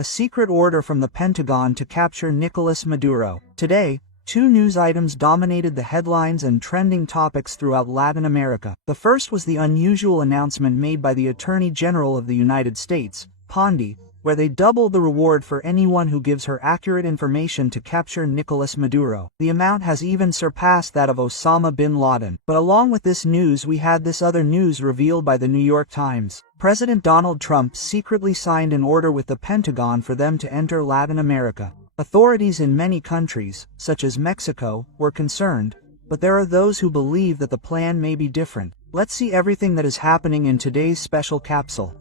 A secret order from the Pentagon to capture Nicolás Maduro. Today, two news items dominated the headlines and trending topics throughout Latin America. The first was the unusual announcement made by the Attorney General of the United States, Pondy, where they doubled the reward for anyone who gives her accurate information to capture Nicolás Maduro. The amount has even surpassed that of Osama bin Laden. But along with this news, we had this other news revealed by the New York Times. President Donald Trump secretly signed an order with the Pentagon for them to enter Latin America. Authorities in many countries, such as Mexico, were concerned, but there are those who believe that the plan may be different. Let's see everything that is happening in today's special capsule.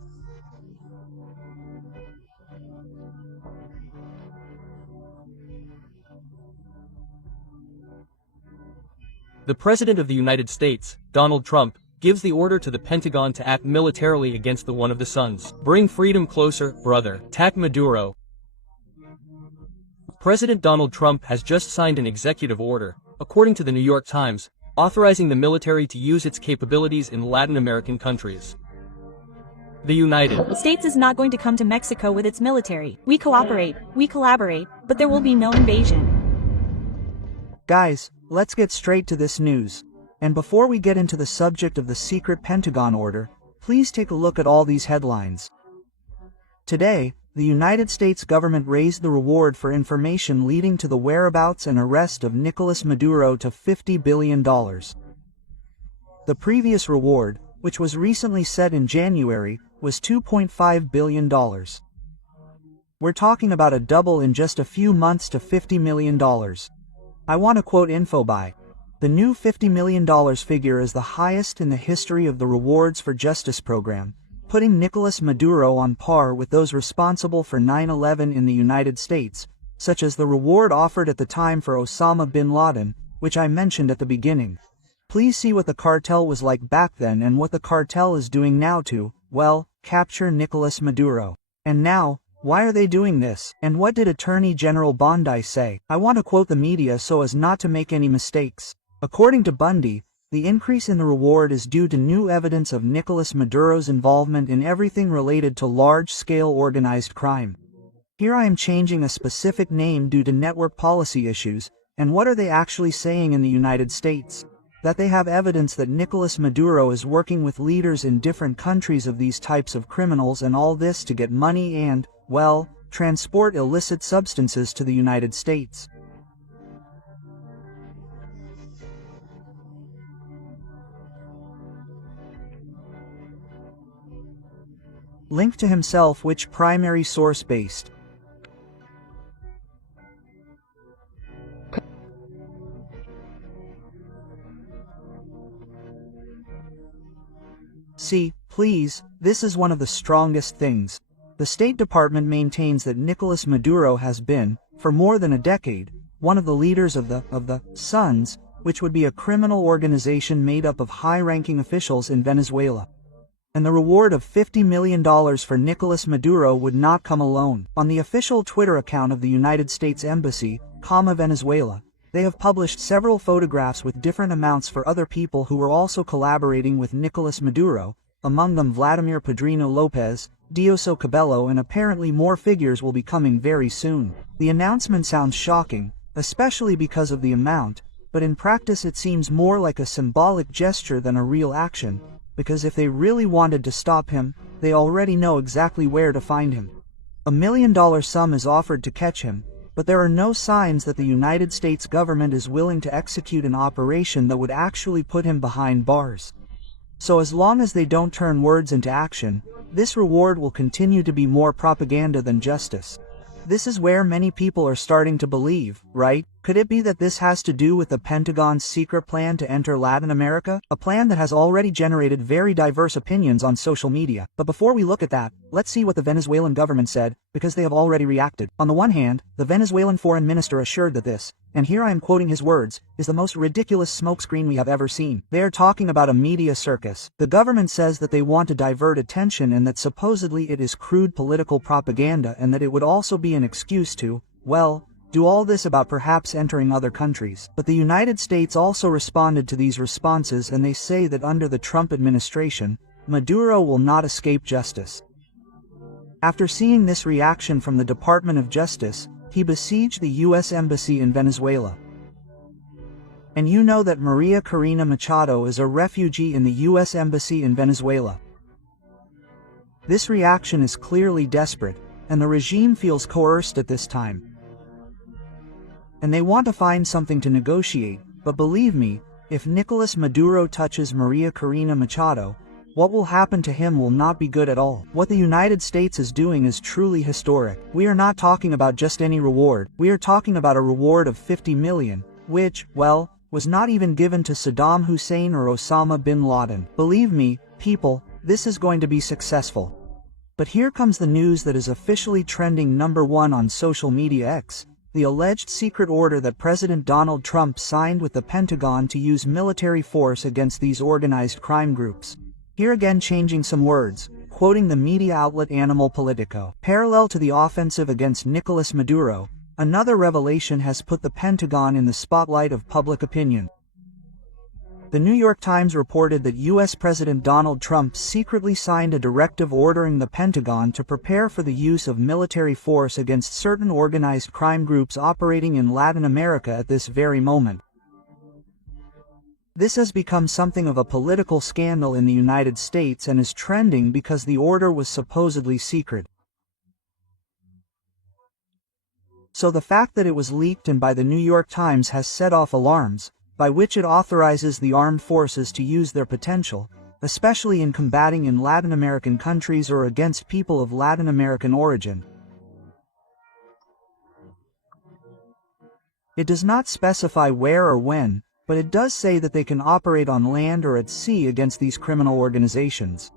The President of the United States, Donald Trump, gives the order to the Pentagon to act militarily against the one of the sons. Bring freedom closer, brother. Attack Maduro. President Donald Trump has just signed an executive order, according to the New York Times, authorizing the military to use its capabilities in Latin American countries. The United States is not going to come to Mexico with its military. We cooperate, we collaborate, but there will be no invasion. Guys, let's get straight to this news. And before we get into the subject of the secret Pentagon order, please take a look at all these headlines. Today, the United States government raised the reward for information leading to the whereabouts and arrest of Nicolás Maduro to $50 billion. The previous reward, which was recently set in January, was $2.5 billion. We're talking about a double in just a few months to $50 million. I want to quote info by. The new $50 million figure is the highest in the history of the Rewards for Justice program, putting Nicolás Maduro on par with those responsible for 9/11 in the United States, such as the reward offered at the time for Osama bin Laden, which I mentioned at the beginning. Please see what the cartel was like back then and what the cartel is doing now to, well, capture Nicolás Maduro. And now, why are they doing this? And what did Attorney General Bondy say? I want to quote the media so as not to make any mistakes. According to Bundy, the increase in the reward is due to new evidence of Nicolás Maduro's involvement in everything related to large-scale organized crime. Here I am changing a specific name due to network policy issues, and what are they actually saying in the United States? That they have evidence that Nicolás Maduro is working with leaders in different countries of these types of criminals, and all this to get money and, well, transport illicit substances to the United States. Link to himself, which primary source based. See, please, this is one of the strongest things. The State Department maintains that Nicolás Maduro has been, for more than a decade, one of the leaders of the Sons, which would be a criminal organization made up of high-ranking officials in Venezuela. And the reward of $50 million for Nicolás Maduro would not come alone. On the official Twitter account of the United States Embassy, Venezuela, they have published several photographs with different amounts for other people who were also collaborating with Nicolás Maduro, among them Vladimir Padrino Lopez, Dioso Cabello, and apparently more figures will be coming very soon. The announcement sounds shocking, especially because of the amount, but in practice it seems more like a symbolic gesture than a real action, because if they really wanted to stop him, they already know exactly where to find him. $1 million sum is offered to catch him, but there are no signs that the United States government is willing to execute an operation that would actually put him behind bars. So as long as they don't turn words into action, this reward will continue to be more propaganda than justice. This is where many people are starting to believe, right? Could it be that this has to do with the Pentagon's secret plan to enter Latin America? A plan that has already generated very diverse opinions on social media. But before we look at that, let's see what the Venezuelan government said, because they have already reacted. On the one hand, the Venezuelan foreign minister assured that this, and here I am quoting his words, is the most ridiculous smokescreen we have ever seen. They are talking about a media circus. The government says that they want to divert attention and that supposedly it is crude political propaganda, and that it would also be an excuse to, well, do all this about perhaps entering other countries. But the United States also responded to these responses, and they say that under the Trump administration, Maduro will not escape justice. After seeing this reaction from the Department of Justice, he besieged the U.S. Embassy in Venezuela. And you know that Maria Corina Machado is a refugee in the U.S. Embassy in Venezuela. This reaction is clearly desperate, and the regime feels coerced at this time. And they want to find something to negotiate, but believe me, if Nicolás Maduro touches Maria Corina Machado, what will happen to him will not be good at all. What the United States is doing is truly historic. We are not talking about just any reward. We are talking about a reward of 50 million, which, well, was not even given to Saddam Hussein or Osama bin Laden. Believe me, people, this is going to be successful. But here comes the news that is officially trending #1 on social media X, the alleged secret order that President Donald Trump signed with the Pentagon to use military force against these organized crime groups. Here again changing some words, quoting the media outlet Animal Politico. Parallel to the offensive against Nicolás Maduro, another revelation has put the Pentagon in the spotlight of public opinion. The New York Times reported that U.S. President Donald Trump secretly signed a directive ordering the Pentagon to prepare for the use of military force against certain organized crime groups operating in Latin America at this very moment. This has become something of a political scandal in the United States and is trending because the order was supposedly secret. So the fact that it was leaked and by the New York Times has set off alarms, by which it authorizes the armed forces to use their potential, especially in combating in Latin American countries or against people of Latin American origin. It does not specify where or when, but it does say that they can operate on land or at sea against these criminal organizations.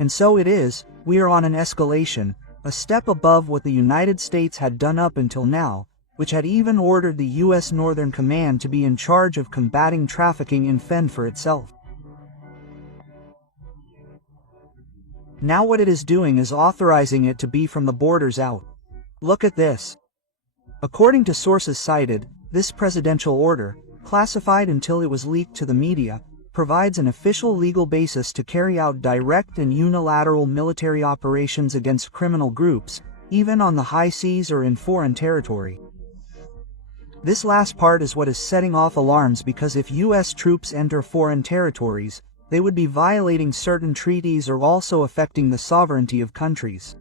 And so it is, we are on an escalation, a step above what the United States had done up until now, which had even ordered the U.S. Northern Command to be in charge of combating trafficking and fend for itself. Now what it is doing is authorizing it to be from the borders out. Look at this. According to sources cited, this presidential order, classified until it was leaked to the media, provides an official legal basis to carry out direct and unilateral military operations against criminal groups, even on the high seas or in foreign territory. This last part is what is setting off alarms because if U.S. troops enter foreign territories, they would be violating certain treaties or also affecting the sovereignty of countries.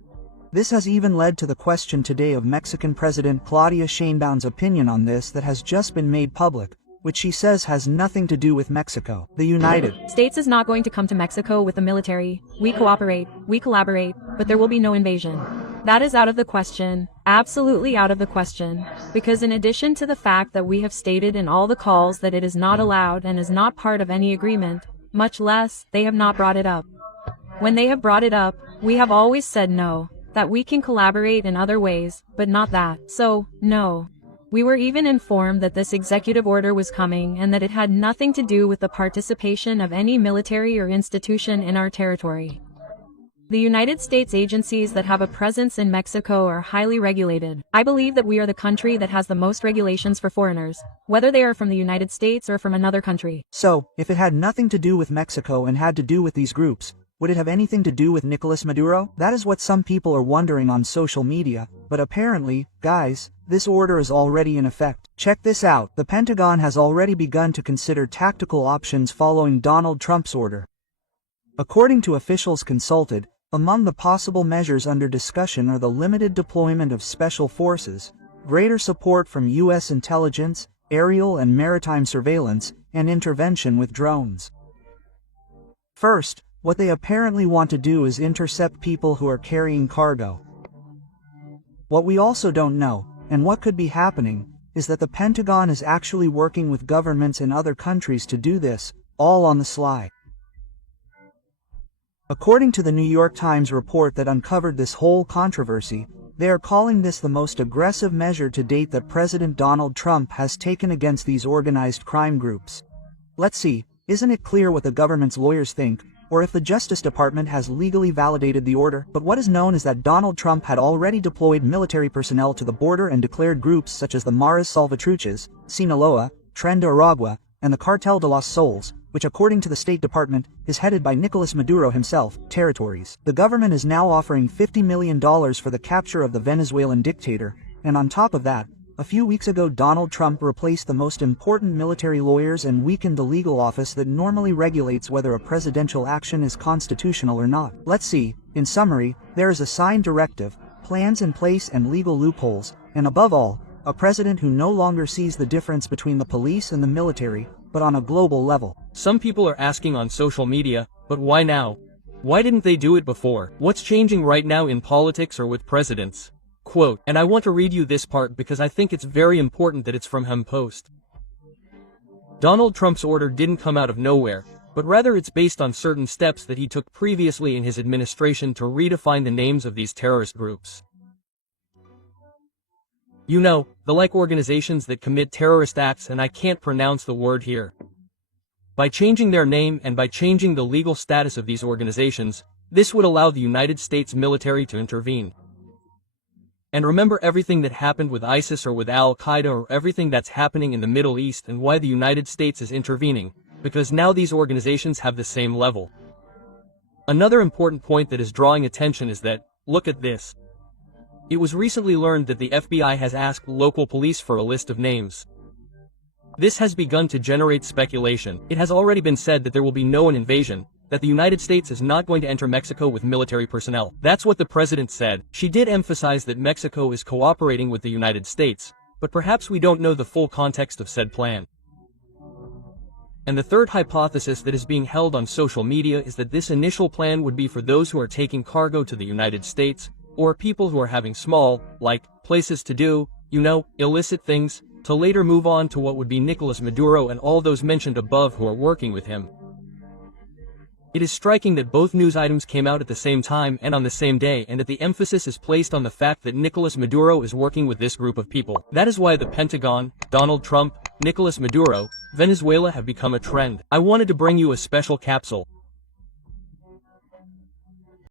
This has even led to the question today of Mexican President Claudia Sheinbaum's opinion on this that has just been made public, which she says has nothing to do with Mexico. The United States is not going to come to Mexico with the military. We cooperate, we collaborate, but there will be no invasion. That is out of the question, absolutely out of the question, because in addition to the fact that we have stated in all the calls that it is not allowed and is not part of any agreement, much less, they have not brought it up. When they have brought it up, we have always said no, that we can collaborate in other ways, but not that. So, no. We were even informed that this executive order was coming and that it had nothing to do with the participation of any military or institution in our territory. The United States agencies that have a presence in Mexico are highly regulated. I believe that we are the country that has the most regulations for foreigners, whether they are from the United States or from another country. So, if it had nothing to do with Mexico and had to do with these groups, would it have anything to do with Nicolás Maduro? That is what some people are wondering on social media, but apparently, guys, this order is already in effect. Check this out. The Pentagon has already begun to consider tactical options following Donald Trump's order. According to officials consulted, among the possible measures under discussion are the limited deployment of special forces, greater support from U.S. intelligence, aerial and maritime surveillance, and intervention with drones. First, what they apparently want to do is intercept people who are carrying cargo. What we also don't know, and what could be happening, is that the Pentagon is actually working with governments in other countries to do this, all on the sly. According to the New York Times report that uncovered this whole controversy, they are calling this the most aggressive measure to date that President Donald Trump has taken against these organized crime groups. Let's see, isn't it clear what the government's lawyers think, or if the Justice Department has legally validated the order? But what is known is that Donald Trump had already deployed military personnel to the border and declared groups such as the Maras Salvatruches, Sinaloa, Tren de Aragua, and the Cartel de los Soles, which according to the State Department, is headed by Nicolás Maduro himself, territories. The government is now offering $50 million for the capture of the Venezuelan dictator, and on top of that, a few weeks ago Donald Trump replaced the most important military lawyers and weakened the legal office that normally regulates whether a presidential action is constitutional or not. Let's see, in summary, there is a signed directive, plans in place and legal loopholes, and above all, a president who no longer sees the difference between the police and the military, but on a global level. Some people are asking on social media, but why now? Why didn't they do it before? What's changing right now in politics or with presidents? Quote, and I want to read you this part because I think it's very important that it's from HuffPost. Donald Trump's order didn't come out of nowhere, but rather it's based on certain steps that he took previously in his administration to redefine the names of these terrorist groups. You know, the like organizations that commit terrorist acts, and I can't pronounce the word here. By changing their name and by changing the legal status of these organizations, this would allow the United States military to intervene. And remember everything that happened with ISIS or with Al-Qaeda or everything that's happening in the Middle East and why the United States is intervening, because now these organizations have the same level. Another important point that is drawing attention is that, look at this. It was recently learned that the FBI has asked local police for a list of names. This has begun to generate speculation. It has already been said that there will be no invasion, that the United States is not going to enter Mexico with military personnel. That's what the president said. She did emphasize that Mexico is cooperating with the United States, but perhaps we don't know the full context of said plan. And the third hypothesis that is being held on social media is that this initial plan would be for those who are taking cargo to the United States, or people who are having small, like, places to do, you know, illicit things, to later move on to what would be Nicolás Maduro and all those mentioned above who are working with him. It is striking that both news items came out at the same time and on the same day, and that the emphasis is placed on the fact that Nicolás Maduro is working with this group of people. That is why the Pentagon, Donald Trump, Nicolás Maduro, Venezuela have become a trend. I wanted to bring you a special capsule,